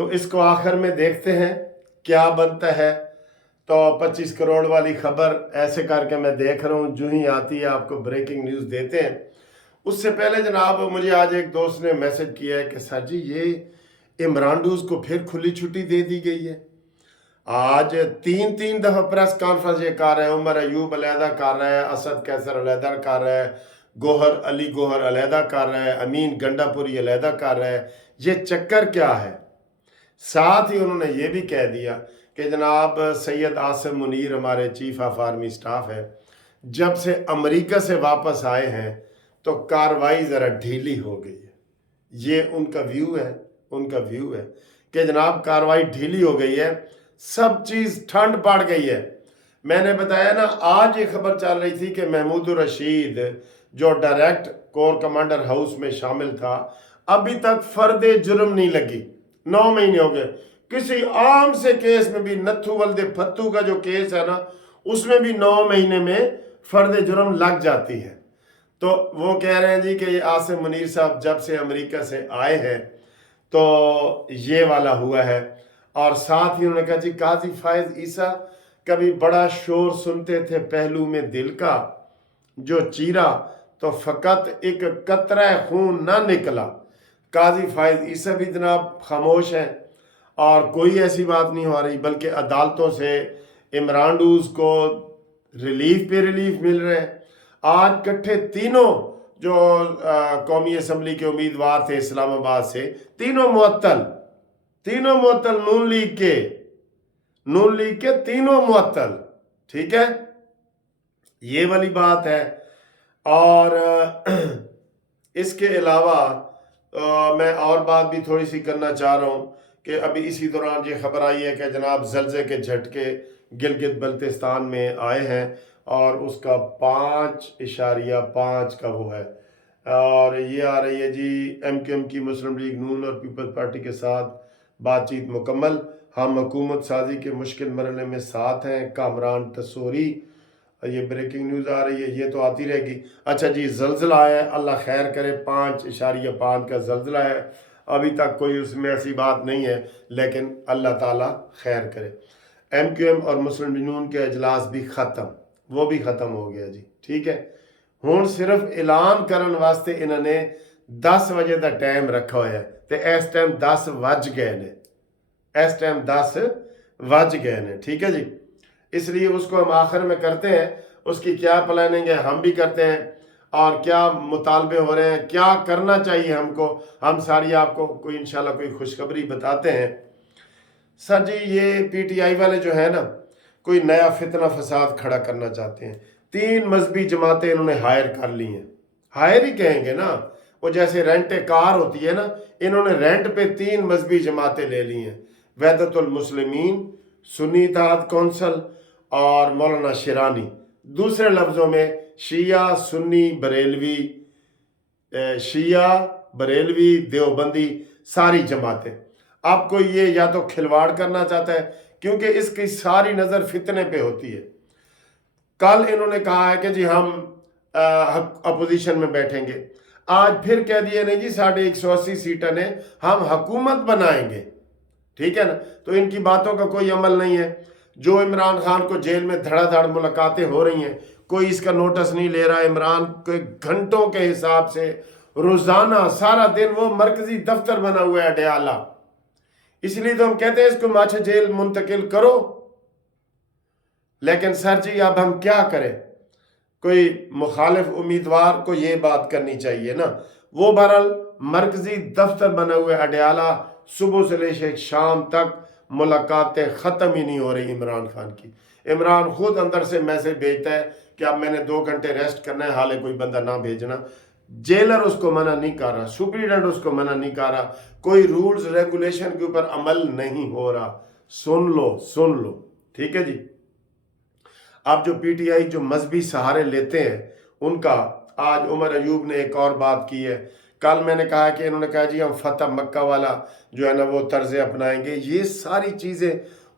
تو اس کو آخر میں دیکھتے ہیں کیا بنتا ہے۔ تو 25 کروڑ والی خبر ایسے کر کے میں دیکھ رہا ہوں، جو ہی آتی ہے آپ کو بریکنگ نیوز دیتے ہیں۔ اس سے پہلے جناب مجھے آج ایک دوست نے میسج کیا ہے کہ سر جی یہ عمران ڈوز کو پھر کھلی چھٹی دے دی گئی ہے۔ آج تین دفعہ پریس کانفرنس یہ کر رہے ہیں، عمر ایوب علیحدہ کر رہا ہے، اسد کیسر علیحدہ کر رہا ہے، علی گوہر علیحدہ کر رہا ہے، امین گنڈا پوری علیحدہ کر رہا ہے۔ یہ چکر کیا ہے؟ ساتھ ہی انہوں نے یہ بھی کہہ دیا کہ جناب سید عاصم منیر ہمارے چیف آف آرمی سٹاف ہے، جب سے امریکہ سے واپس آئے ہیں تو کاروائی ذرا ڈھیلی ہو گئی ہے۔ یہ ان کا ویو ہے کہ جناب کاروائی ڈھیلی ہو گئی ہے، سب چیز ٹھنڈ پڑ گئی ہے۔ میں نے بتایا نا، آج یہ خبر چل رہی تھی کہ محمود الرشید جو ڈائریکٹ کور کمانڈر ہاؤس میں شامل تھا، ابھی تک فرد جرم نہیں لگی، 9 مہینے ہو گئے۔ کسی عام سے کیس میں بھی، نتھو ولد پھتو کا جو کیس ہے نا، اس میں بھی 9 مہینے میں فرد جرم لگ جاتی ہے۔ تو وہ کہہ رہے ہیں جی کہ یہ عاصم منیر صاحب جب سے امریکہ سے آئے ہیں تو یہ والا ہوا ہے۔ اور ساتھ ہی انہوں نے کہا جی قاضی فائز عیسیٰ کبھی بڑا شور سنتے تھے پہلو میں دل کا، جو چیرا تو فقط ایک قطرہ خون نہ نکلا۔ قاضی فائز عیسیٰ بھی جناب خاموش ہیں اور کوئی ایسی بات نہیں ہو رہی، بلکہ عدالتوں سے عمران ڈوز کو ریلیف پہ ریلیف مل رہے ہیں۔ آج کٹھے تینوں جو قومی اسمبلی کے امیدوار تھے اسلام آباد سے، تینوں معطل نون لیگ کے تینوں معطل، ٹھیک ہے، یہ والی بات ہے۔ اور اس کے علاوہ میں اور بات بھی تھوڑی سی کرنا چاہ رہا ہوں کہ ابھی اسی دوران یہ خبر آئی ہے کہ جناب زلزلے کے جھٹکے گلگت بلتستان میں آئے ہیں اور اس کا 5.5 کا وہ ہے، اور یہ آ رہی ہے جی MQM کی مسلم لیگ نون اور پیپلز پارٹی کے ساتھ بات چیت مکمل، ہم حکومت سازی کے مشکل مرحلے میں ساتھ ہیں، کامران تصوری۔ یہ بریکنگ نیوز آ رہی ہے، یہ تو آتی رہے گی۔ اچھا جی زلزلہ آیا ہے، اللہ خیر کرے، 5.5 کا زلزلہ ہے، ابھی تک کوئی اس میں ایسی بات نہیں ہے، لیکن اللہ تعالیٰ خیر کرے۔ MQM اور مسلم لیگ نون کے اجلاس بھی ختم، وہ بھی ختم ہو گیا جی، ٹھیک ہے۔ ہون صرف اعلان کرن واسطے انہوں نے 10 بجے دا ٹائم رکھا ہوا ہے، تے اس ٹائم 10 وج گئے نے، ٹھیک ہے جی۔ اس لیے اس کو ہم آخر میں کرتے ہیں، اس کی کیا پلاننگ ہے ہم بھی کرتے ہیں، اور کیا مطالبے ہو رہے ہیں، کیا کرنا چاہیے ہم کو، ہم ساری آپ کو کوئی انشاءاللہ کوئی خوشخبری بتاتے ہیں۔ سر جی یہ PTI والے جو ہے نا، کوئی نیا فتنہ فساد کھڑا کرنا چاہتے ہیں۔ 3 مذہبی جماعتیں انہوں نے ہائر کر لی ہیں، ہائر ہی کہیں گے نا، وہ جیسے رینٹ کار ہوتی ہے نا، انہوں نے رینٹ پہ 3 مذہبی جماعتیں لے لی ہیں، وحدت المسلمین، سنی اتحاد کونسل اور مولانا شیرانی۔ دوسرے لفظوں میں شیعہ بریلوی دیوبندی ساری جماعتیں۔ اب کوئی یہ یا تو کھلواڑ کرنا چاہتا ہے، کیونکہ اس کی ساری نظر فتنے پہ ہوتی ہے۔ کل انہوں نے کہا ہے کہ جی ہم اپوزیشن میں بیٹھیں گے، آج پھر کہہ دیا نہیں جی 180 سیٹیں نے ہم حکومت بنائیں گے، ٹھیک ہے نا۔ تو ان کی باتوں کا کوئی عمل نہیں ہے۔ جو عمران خان کو جیل میں دھڑا دھڑ ملاقاتیں ہو رہی ہیں، کوئی اس کا نوٹس نہیں لے رہا۔ عمران کے گھنٹوں کے حساب سے روزانہ سارا دن وہ مرکزی دفتر بنا ہوا ہے اڈیالہ، اس لیے تو ہم کہتے ہیں اس کو ماچھ جیل منتقل کرو۔ لیکن سر جی اب ہم کیا کریں، کوئی مخالف امیدوار کو یہ بات کرنی چاہیے نا۔ وہ بہرحال مرکزی دفتر بنا ہوا ہے اڈیالہ، صبح سے لے کے شام تک ملاقاتیں ختم ہی نہیں ہو رہی عمران خان کی۔ عمران خود اندر سے میسج بھیجتا ہے کہ اب میں نے 2 گھنٹے ریسٹ کرنا ہے، حالے کوئی بندہ نہ بھیجنا۔ جیلر اس کو منع نہیں کر رہا، سپریڈنٹ اس کو منع نہیں کر رہا، کوئی رولز ریگولیشن کے اوپر عمل نہیں ہو رہا۔ سن لو، ٹھیک ہے جی۔ اب جو PTI جو مذہبی سہارے لیتے ہیں ان کا، آج عمر ایوب نے ایک اور بات کی ہے۔ کل میں نے کہا کہ انہوں نے کہا جی ہم فتح مکہ والا جو ہے نا وہ طرز اپنائیں گے۔ یہ ساری چیزیں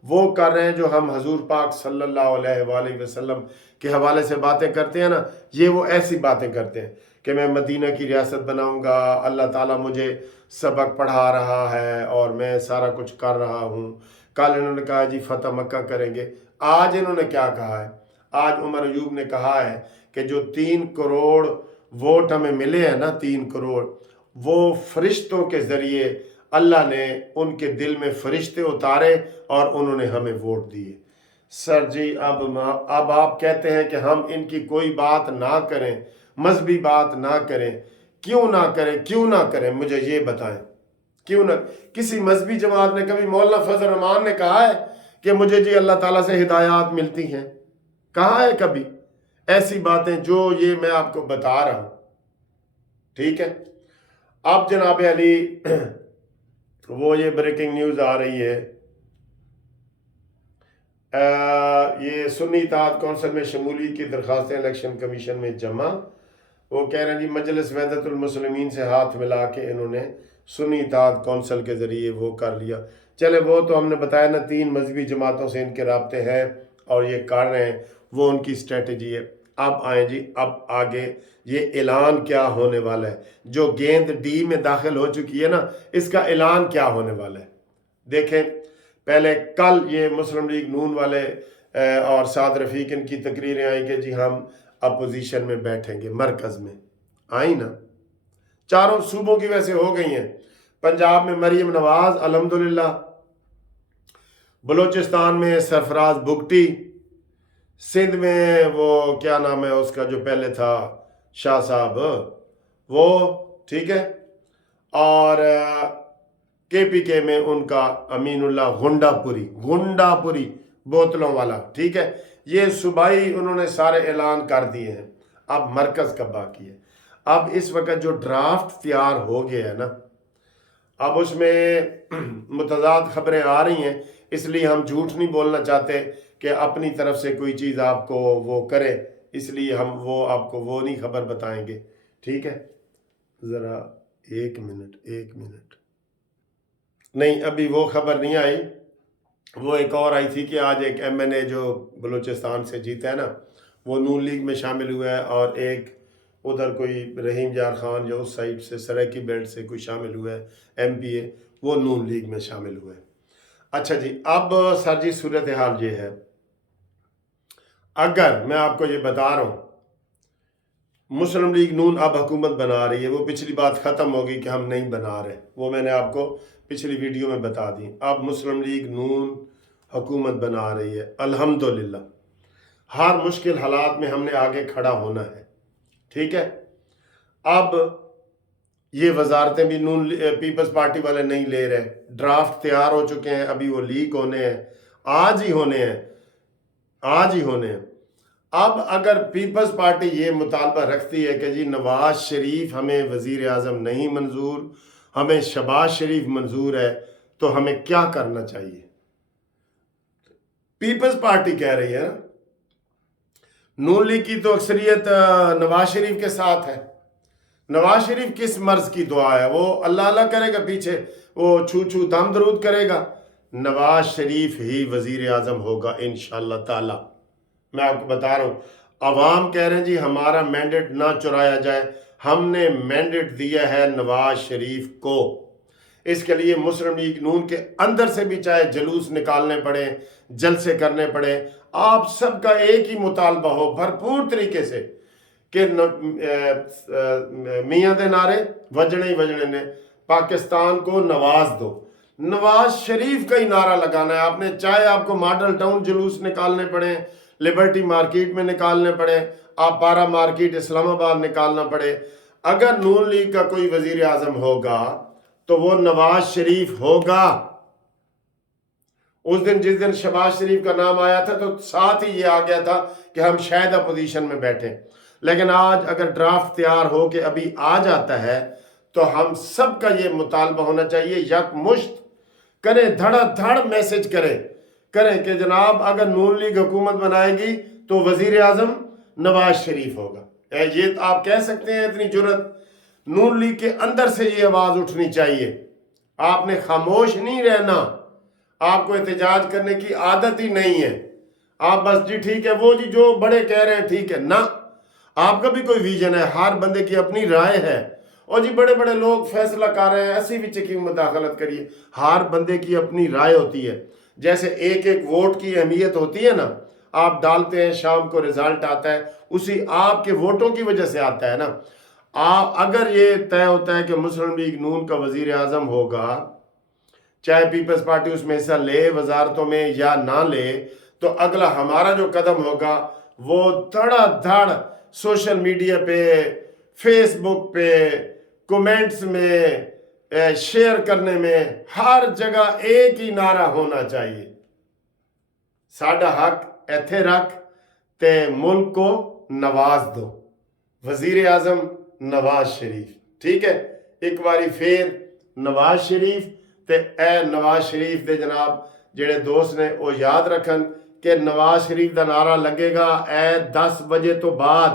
وہ کر رہے ہیں جو ہم حضور پاک صلی اللہ علیہ وآلہ وسلم کے حوالے سے باتیں کرتے ہیں نا، یہ وہ ایسی باتیں کرتے ہیں कि मैं मदीना की रियासत बनाऊंगा, अल्लाह ताला मुझे सबक पढ़ा रहा है और मैं सारा कुछ कर रहा हूँ। कल इन्होंने कहा जी फतह मक्का करेंगे। आज इन्होंने क्या कहा है? आज उमर अयूब ने कहा है कि जो 3 करोड़ वोट हमें मिले हैं ना, 3 करोड़, वो फरिश्तों के ज़रिए अल्लाह ने उनके दिल में फरिश्ते उतारे और उन्होंने हमें वोट दिए। सर जी अब आप कहते हैं कि हम इनकी कोई बात ना करें, मजहबी बात ना करें। क्यों ना करें, क्यों ना करें, मुझे ये बताएं क्यों ना? किसी मजहबी जमात ने कभी मौलाना फजल रहमान ने कहा है कि मुझे जी अल्लाह ताला से हिदायत मिलती हैं? कहा है कभी ऐसी बातें जो ये मैं आपको बता रहा हूं? ठीक है। अब जनाब अली वो ये ब्रेकिंग न्यूज़ आ रही है, ये सुन्नी इत्तेहाद कौंसिल में शमूलियत की दरख्वास्तें इलेक्शन कमीशन में जमा। वो कह रहे हैं जी मजलिस वहदतुल मुस्लिमीन से हाथ मिला के इन्होंने सुन्नी इत्तेहाद कौंसिल के ज़रिए वो कर लिया। चले वो तो हमने बताया ना, 3 मजहबी जमातों से इनके राब्ते हैं और ये कर रहे हैं, वो उनकी स्ट्रेटजी है। अब आए जी, अब आगे ये ऐलान क्या होने वाला है? जो गेंद डी में दाखिल हो चुकी है ना, इसका ऐलान क्या होने वाला है देखें। पहले कल ये मुस्लिम लीग नून वाले और साद रफीक इनकी तकरीरें आई कि जी हम अपोजिशन में बैठेंगे, मरकज़ में आई ना, चारों सूबों की वैसे हो गई हैं। पंजाब में मरीम नवाज अल्हम्दुलिल्लाह, बलूचिस्तान में सरफराज बुगटी, सिंध में वो क्या नाम है उसका जो पहले था शाह साहब, वो ठीक है, और KPK में उनका अमीनुल्लाह गुंडापुरी बोतलों वाला, ठीक है। ये सूबाई उन्होंने सारे ऐलान कर दिए हैं। अब मरकज़ का बाकी है। अब इस वक्त जो ड्राफ्ट तैयार हो गया है ना, अब उसमें मुतज़ाद खबरें आ रही हैं, इसलिए हम झूठ नहीं बोलना चाहते कि अपनी तरफ से कोई चीज़ आपको वो करे, इसलिए हम वो आपको वो नहीं खबर बताएंगे, ठीक है। ज़रा एक मिनट, नहीं अभी वो खबर नहीं आई। वो एक और आई थी कि आज एक MNA जो बलूचिस्तान से जीता है ना, वो नून लीग में शामिल हुआ है, और एक उधर कोई रहीम जार खान जो उस साइड से सराकी बेल्ट से कोई शामिल हुआ है MPA, वो नून लीग में शामिल हुआ है। अच्छा जी, अब सर जी सूरत हाल ये है, अगर मैं आपको ये बता रहा हूँ मुस्लिम लीग नून अब हुकूमत बना रही है, वो पिछली बात ख़त्म होगी कि हम नहीं बना रहे, वो मैंने आपको पिछली वीडियो में बता दी। अब मुस्लिम लीग नून हुकूमत बना रही है अल्हम्दुलिल्लाह। हर मुश्किल हालात में हमने आगे खड़ा होना है, ठीक है। अब ये वजारतें भी नून पीपल्स पार्टी वाले नहीं ले रहे, ड्राफ्ट तैयार हो चुके हैं, अभी वो लीक होने हैं, आज ही होने हैं। अब अगर पीपल्स पार्टी ये मुतालबा रखती है कि जी नवाज शरीफ हमें वज़ीर आज़म नहीं मंजूर, हमें शहबाज शरीफ मंजूर है, तो हमें क्या करना चाहिए? पीपल्स पार्टी कह रही है ना, नून लीग की तो अक्सरियत नवाज शरीफ के साथ है। नवाज शरीफ किस मर्ज की दुआ है? वो अल्लाह अल्लाह करेगा, पीछे वो छू छू दम दरूद करेगा। नवाज शरीफ ही वज़ीर आज़म होगा इंशाअल्लाह ताला। मैं आपको बता रहा हूँ, अवाम कह रहे हैं जी हमारा मैंडेट ना चुराया जाए, हमने मैंडेट दिया है नवाज शरीफ को। इसके लिए मुस्लिम लीग नून के अंदर से भी चाहे जलूस निकालने पड़े, जलसे करने पड़े, आप सबका एक ही मुतालबा हो भरपूर तरीके से कि मियाँ दे नारे वजने ही वजने ने, पाकिस्तान को नवाज दो। नवाज शरीफ का ही नारा लगाना है आपने, चाहे आपको मॉडल टाउन जुलूस निकालने पड़े, लिबर्टी मार्केट में निकालने पड़े, आप पारा मार्केट इस्लामाबाद निकालना पड़े। अगर नून लीग का कोई वजीर आजम होगा तो वो नवाज शरीफ होगा। उस दिन जिस दिन शहबाज शरीफ का नाम आया था तो साथ ही ये आ गया था कि हम शायद अपोजिशन में बैठे, लेकिन आज अगर ड्राफ्ट तैयार हो के अभी आ जाता है तो हम सबका ये मुतालबा होना चाहिए, यकमुश्त करें, धड़ाधड़ मैसेज करें कि जनाब अगर नून लीग हुकूमत बनाएगी तो वजीर आजम नवाज शरीफ होगा। ये आप कह सकते हैं, इतनी जुर्रत नून लीग के अंदर से ये आवाज़ उठनी चाहिए। आपने खामोश नहीं रहना, आपको एहतजाज करने की आदत ही नहीं है। आप बस जी ठीक है, वो जी जो बड़े कह रहे हैं ठीक है ना, आपका भी कोई विजन है, हर बंदे की अपनी राय है। और जी बड़े बड़े लोग फैसला कर रहे हैं ऐसी भी की मुदाखलत करिए, हर बंदे की अपनी राय होती है। जैसे एक एक वोट की अहमियत होती है ना, आप डालते हैं शाम को रिजल्ट आता है, उसी आपके वोटों की वजह से आता है ना। अगर ये तय होता है कि मुस्लिम लीग नून का वजीर आजम होगा, चाहे पीपल्स पार्टी उसमें हिस्सा ले वजारतों में या ना ले, तो अगला हमारा जो कदम होगा वो धड़ाधड़ सोशल मीडिया पे, फेसबुक पे, कमेंट्स में, शेयर करने में, हर जगह एक ही नारा होना चाहिए, साडा हक इत्थे रख ते मुल्क को नवाज दो, वजीर आजम नवाज शरीफ। ठीक है, एक बारी फिर नवाज शरीफ ते ए नवाज शरीफ दे जनाब जेड़े दोस्त ने वो याद रखन कि नवाज शरीफ का नारा लगेगा ए 10 बजे तो बाद,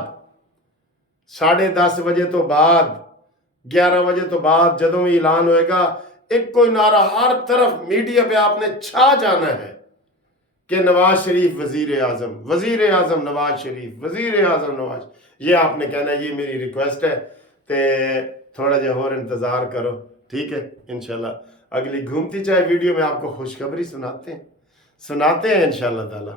10:30 बजे तो बाद, 11 बजे तो बाद, जदों भी ऐलान होएगा एक कोई नारा हर तरफ मीडिया पे आपने छा जाना है कि नवाज शरीफ वजीर आजम, वजीर आजम नवाज शरीफ, वजीर आजम नवाज। ये आपने कहना है, ये मेरी रिक्वेस्ट है। ते थोड़ा जा और इंतज़ार करो, ठीक है। इंशाल्लाह अगली घूमती चाय वीडियो में आपको खुशखबरी सुनाते हैं इंशाल्लाह ताला।